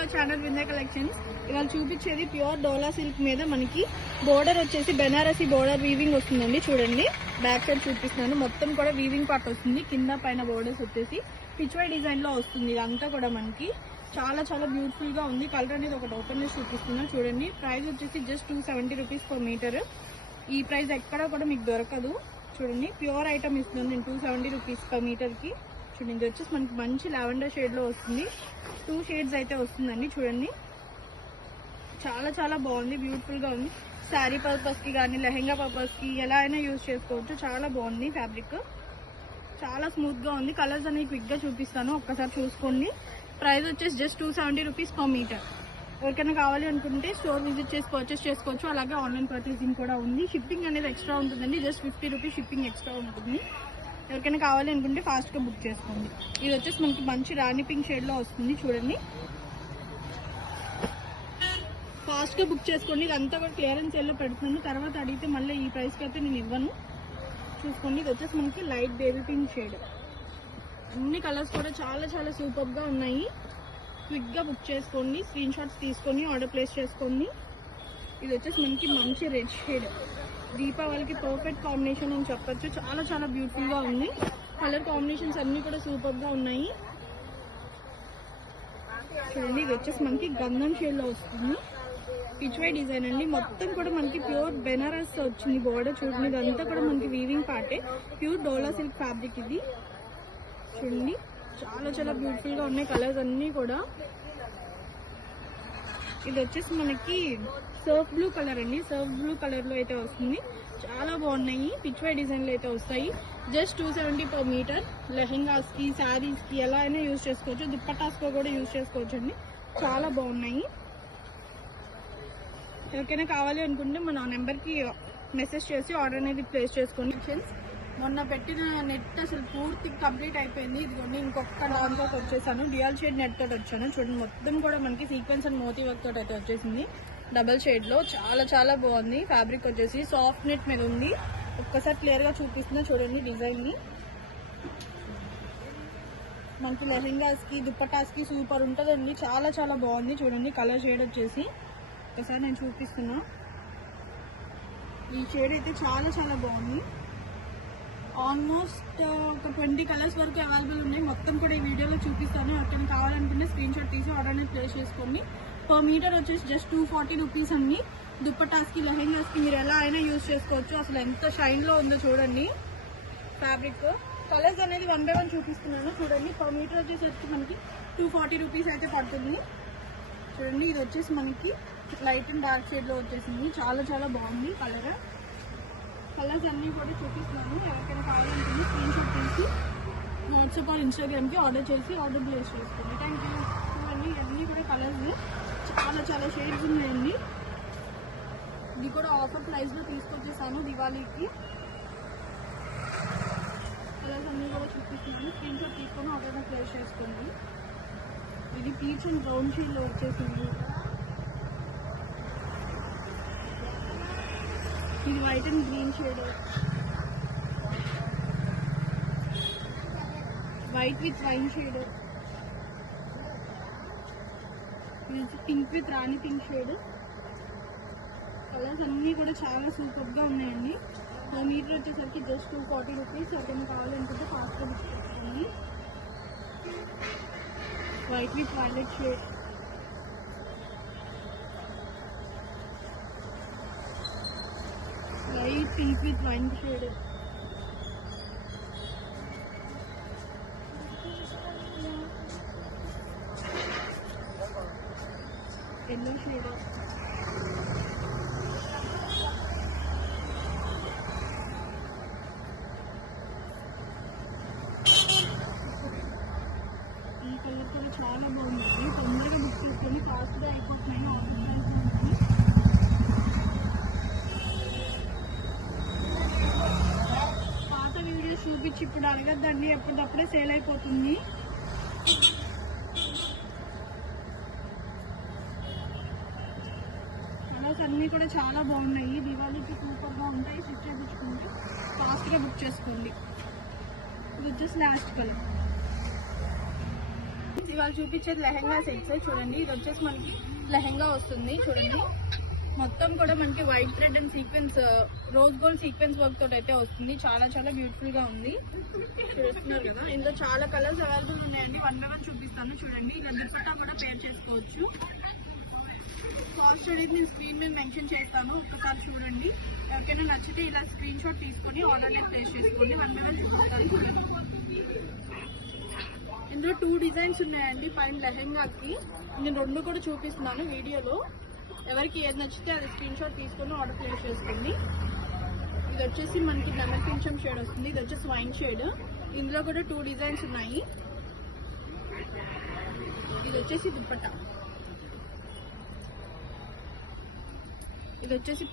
Our channel Vindhya collections. ఇవాళ చూపించేది pure డోలా silk మీద మనకి బోర్డర్ వచ్చేసి బెనారసీ బోర్డర్ వీవింగ్ వస్తుందండి. చూడండి బ్యాక్ సైడ్ చూపిస్తున్నాను. మొత్తం కూడా వీవింగ్ పార్ట్ వస్తుంది. కింద పైన బోర్డర్స్ వచ్చేసి పిచ్వై డిజైన్ లో వస్తుంది. ఇదంతా కూడా మనకి చాలా చాలా బ్యూటిఫుల్ గా ఉంది. కలర్ అనేది ఒకటి ఓపెన్ చేసి చూపిస్తున్నా చూడండి. ప్రైస్ వచ్చేసి జస్ట్ 270 రూపీస్ పర్ మీటర్. ఈ ప్రైస్ ఎక్కడ కూడా మీకు దొరకదు. చూడండి ప్యూర్ ఐటమ్ ఇస్తుంది నేను 270 రూపీస్ పర్ మీటర్ కి. చూడండి ఇది వచ్చేసి మనకి మంచి లావెండర్ షేడ్ లో వస్తుంది. 2 షేడ్స్ అయితే వస్తుందండి. చూడండి చాలా చాలా బాగుంది, బ్యూటిఫుల్ గా ఉంది. శారీ పర్పస్ కి కానీ లెహెంగా పర్పస్ కి ఎలా అయినా యూజ్ చేసుకోవచ్చు. చాలా బాగుంది, ఫ్యాబ్రిక్ చాలా స్మూత్ గా ఉంది. కలర్స్ అనేవి క్విక్ గా చూపిస్తాను, ఒక్కసారి చూసుకోండి. ప్రైస్ వచ్చేసి జస్ట్ 270 రూపీస్ పర్ మీటర్. ఎవరికైనా కావాలి అనుకుంటే స్టోర్ విజిట్ చేసి పర్చేస్ చేసుకోవచ్చు. అలాగే ఆన్లైన్ పర్చేసింగ్ కూడా ఉంది. షిప్పింగ్ అనేది ఎక్స్ట్రా ఉంటుందండి. జస్ట్ 50 రూపీస్ షిప్పింగ్ ఎక్స్ట్రా ఉంటుంది. ఎవరికైనా కావాలి అనుకుంటే ఫాస్ట్ గా బుక్ చేసుకోండి. ఇది వచ్చేసి మనకి మంచి రాణి పింక్ షేడ్ లో వస్తుంది. చూడండి ఫాస్ట్ గా బుక్ చేసుకోండి. ఇదంతా కూడా క్లియరెన్స్ సేల్ లో పెడుతున్నాను. తర్వాత అడిగితే మళ్ళీ ఈ ప్రైస్ కి అయితే నేను ఇవ్వను. చూసుకోండి ఇది వచ్చేసి మనకి లైట్ బేబీ పింక్ షేడ్. అన్ని కలర్స్ కూడా చాలా చాలా సూపర్ గా ఉన్నాయి. క్విక్ గా బుక్ చేసుకోండి. స్క్రీన్ షాట్స్ తీసుకొని ఆర్డర్ ప్లేస్ చేసుకోండి. ఇది వచ్చేసి మనకి మంచి రెడ్ షేడ్. దీపావళికి పర్ఫెక్ట్ కాంబినేషన్ అని చెప్పొచ్చు. చాలా చాలా బ్యూటిఫుల్ గా ఉంది. కలర్ కాంబినేషన్స్ అన్ని కూడా సూపర్ గా ఉన్నాయి. చూడండి ఇది వచ్చేసి మనకి గంధం షేడ్ లో వస్తుంది. పిచ్వై డిజైన్ అండి. మొత్తం కూడా మనకి ప్యూర్ బెనారస్ వచ్చింది బోర్డర్. చూడండి ఇదంతా కూడా మనకి వీవింగ్ పార్టే. ప్యూర్ డోలా సిల్క్ ఫ్యాబ్రిక్ ఇది. చూడండి చాలా చాలా బ్యూటిఫుల్ గా ఉన్నాయి కలర్స్ అన్ని కూడా. ఇది వచ్చేసి మనకి సర్ఫ్ బ్లూ కలర్ అండి. సర్ఫ్ బ్లూ కలర్ లో అయితే వస్తుంది. చాలా బాగున్నాయి. పిచ్వై డిజైన్ లో అయితే వస్తాయి. Just 270 per metre. లెహెంగాస్ కి శారీస్ కి ఎలా అయినా యూజ్ చేసుకోవచ్చు. దుప్పటాస్ తో కూడా యూజ్ చేసుకోవచ్చు అండి. చాలా బాగున్నాయి. ఎవరికైనా కావాలి అనుకుంటే మన నెంబర్కి మెసేజ్ చేసి ఆర్డర్ అనేది ప్లేస్ చేసుకోండి. మొన్న పెట్టిన నెట్ అసలు పూర్తి కంప్లీట్ అయిపోయింది. ఇదిగోండి ఇంకొక దాంతో వచ్చేసాను. డ్యూయల్ షేడ్ నెట్ తోటి వచ్చాను. చూడండి మొత్తం కూడా మనకి సీక్వెన్స్ అండ్ మోతీ వర్క్ తోటి అయితే వచ్చేసింది. డబల్ షేడ్ లో చాలా చాలా బాగుంది. ఫ్యాబ్రిక్ వచ్చేసి సాఫ్ట్ నెట్ మీద ఉంది. ఒక్కసారి క్లియర్ గా చూపిస్తున్నా చూడండి డిజైన్ ని. మనకి లెహెంగాస్ కి దుప్పటాస్ కి సూపర్ ఉంటుందండి. చాలా చాలా బాగుంది. చూడండి కలర్ షేడ్ వచ్చేసి ఒకసారి నేను చూపిస్తున్నా. ఈ షేడ్ అయితే చాలా చాలా బాగుంది. ఆల్మోస్ట్ ఒక 20 కలర్స్ వరకు అవైలబుల్ ఉన్నాయి. మొత్తం కూడా ఈ వీడియోలో చూపిస్తాను. ఎవరికైనా కావాలనుకుంటే స్క్రీన్ షాట్ తీసి ఆర్డర్ అనేది ప్లేస్ చేసుకోండి. పర్ మీటర్ వచ్చేసి జస్ట్ 240 రూపీస్ అండి. దుప్పటాస్ కి లెహెంగాస్ కి మీరు ఎలా అయినా యూజ్ చేసుకోవచ్చు. అసలు ఎంత షైన్ లో ఉందో చూడండి ఫ్యాబ్రిక్. కలర్స్ అనేది 1 by 1 చూపిస్తున్నాను. చూడండి పర్ మీటర్ వచ్చేసరికి మనకి 240 రూపీస్ అయితే పడుతుంది. చూడండి ఇది వచ్చేసి మనకి లైట్ అండ్ డార్క్ షేడ్ లో వచ్చేసింది. చాలా చాలా బాగుంది కలర్. కలర్స్ అన్ని కూడా చూపిస్తున్నాను. ఎవరికైనా కావాలనుకుంటే స్క్రీన్ షాట్ తీసి వాట్సాప్ ఆర్ ఇన్స్టాగ్రామ్ కి ఆర్డర్ చేసి ఆర్డర్ ప్లేస్ చేసుకోండి. Thank you. చూడండి అన్నీ కూడా కలర్స్ చాలా చాలా షేడ్స్ ఉన్నాయండి. ఇది కూడా ఆఫర్ ప్రైస్ లో తీసుకొచ్చేసాను దివాళీకి. కలర్స్ అన్ని కూడా చూపిస్తున్నాను. స్క్రీన్ షాట్ తీసుకొని ఆర్డర్ ప్లేస్ చేసుకోండి. ఇది పీచ్ అండ్ బ్రౌన్ షేడ్ లో వచ్చేసింది. ఇది white and green shade. White with wine shade. Pink with Rani pink shade. Colours అన్నీ కూడా చాలా సూపర్ గా ఉన్నాయండి. మీటర్ వచ్చేసరికి జస్ట్ 240 రూపీస్. ఎవరైనా కావాలనుకుంటే ఫాస్ట్గా బుక్ చేసుకోండి. White with violet shade. Light pink with wine shade. Yellow shade. ఈ కలర్ కూడా చాలా బాగుంది. తొందరగా బుక్ చేసుకొని ఫాస్ట్గా అయిపోతున్నాయి. ఆర్డర్ అయిపోతుంది. పాత వీడియోస్ చూపించి ఇప్పుడు అడగద్దండి, ఎప్పటికప్పుడే సేల్ అయిపోతుంది. కలర్స్ అన్నీ కూడా చాలా బాగున్నాయి. దివాళీకి సూపర్గా ఉంటాయి. స్టిచ్ చేయించుకుంటే ఫాస్ట్గా బుక్ చేసుకోండి. ఇది వచ్చేసి లాస్ట్ కలర్. ఇవాళ చూపించేది లెహెంగా సెట్స్ చూడండి. ఇది వచ్చేసి మనకి లెహెంగా వస్తుంది చూడండి. మొత్తం కూడా మనకి white thread and sequence rose gold sequence work తోటి అయితే వస్తుంది. చాలా చాలా బ్యూటిఫుల్ గా ఉంది. చూస్తున్నారు కదా, ఇందులో చాలా కలర్స్ అవైలబుల్ ఉన్నాయండి. వన్ బై వన్ చూపిస్తాను చూడండి. ఇలా దుపట్టా కూడా పేర్ చేసుకోవచ్చు. కాస్ట్ అనేది నేను స్క్రీన్ మీద మెన్షన్ చేస్తాను, ఒక్కసారి చూడండి. ఎవరికైనా నచ్చితే ఇలా స్క్రీన్ షాట్ తీసుకొని ఆర్డర్ ప్లేస్ చేసుకోండి. వన్ బై వన్ చూపిస్తాను చూడండి. ఇందులో 2 డిజైన్స్ ఉన్నాయండి పైన లెహెంగాకి. నేను 2 కూడా చూపిస్తున్నాను వీడియోలో. ఎవరికి ఏది నచ్చితే అది స్క్రీన్ షాట్ తీసుకొని ఆర్డర్ ప్లేస్ చేసుకోండి. ఇది వచ్చేసి మనకి లెమన్ పింఛం షేడ్ వస్తుంది. ఇది వచ్చేసి వైన్ షేడ్. ఇందులో కూడా 2 డిజైన్స్ ఉన్నాయి. ఇది వచ్చేసి దుపట్టా. ఇది వచ్చేసి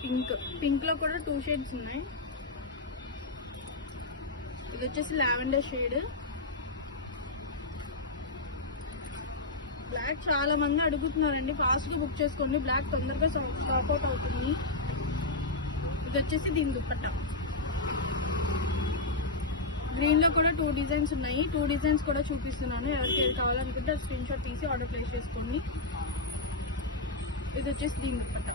పింక్ లో కూడా 2 షేడ్స్ ఉన్నాయి. ఇది వచ్చేసి లావెండర్ షేడ్. బ్లాక్ చాలా మంది అడుగుతున్నారండి, ఫాస్ట్ గా బుక్ చేసుకోండి. బ్లాక్ తొందరగా స్టాక్ అవుట్ అవుతుంది. ఇది వచ్చేసి దీని దుపట్టా. గ్రీన్ లో కూడా 2 డిజైన్స్ ఉన్నాయి. 2 డిజైన్స్ కూడా చూపిస్తున్నాను. ఎవరికి ఏది కావాలనుకుంటే స్క్రీన్ షాట్ తీసి ఆర్డర్ ప్లేస్ చేసుకోండి. ఇది వచ్చేసి దీని దుపట్టా.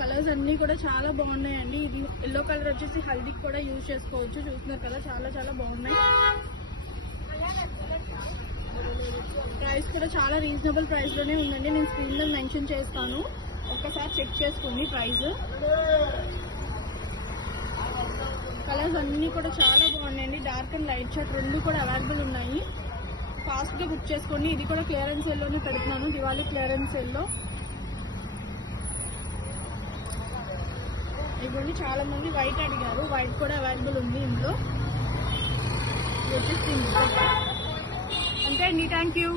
కలర్స్ అన్ని కూడా చాలా బాగున్నాయండి. ఇది ఎల్లో కలర్ వచ్చేసి హల్దీకి కూడా యూజ్ చేసుకోవచ్చు. చూస్తున్నారు కదా, చాలా చాలా బాగున్నాయి. ప్రైస్ కూడా చాలా రీజనబుల్ ప్రైస్ లోనే ఉందండి. నేను స్క్రీన్ లో మెన్షన్ చేస్తాను, ఒక్కసారి చెక్ చేసుకోండి ప్రైస్. కలర్స్ అన్ని కూడా చాలా బాగున్నాయండి. డార్క్ అండ్ లైట్ షార్ట్ 2 కూడా అవైలబుల్ ఉన్నాయి. ఫాస్ట్ గా బుక్ చేసుకోండి. ఇది కూడా క్లియరెన్స్ సేల్ లోనే పెడుతున్నాను, దివాళీ క్లియరెన్స్ సేల్ లో. ఇవన్నీ చాలా మంది వైట్ అడిగారు, వైట్ కూడా అవైలబుల్ ఉంది ఇందులో. అంతే అండి, థ్యాంక్ యూ.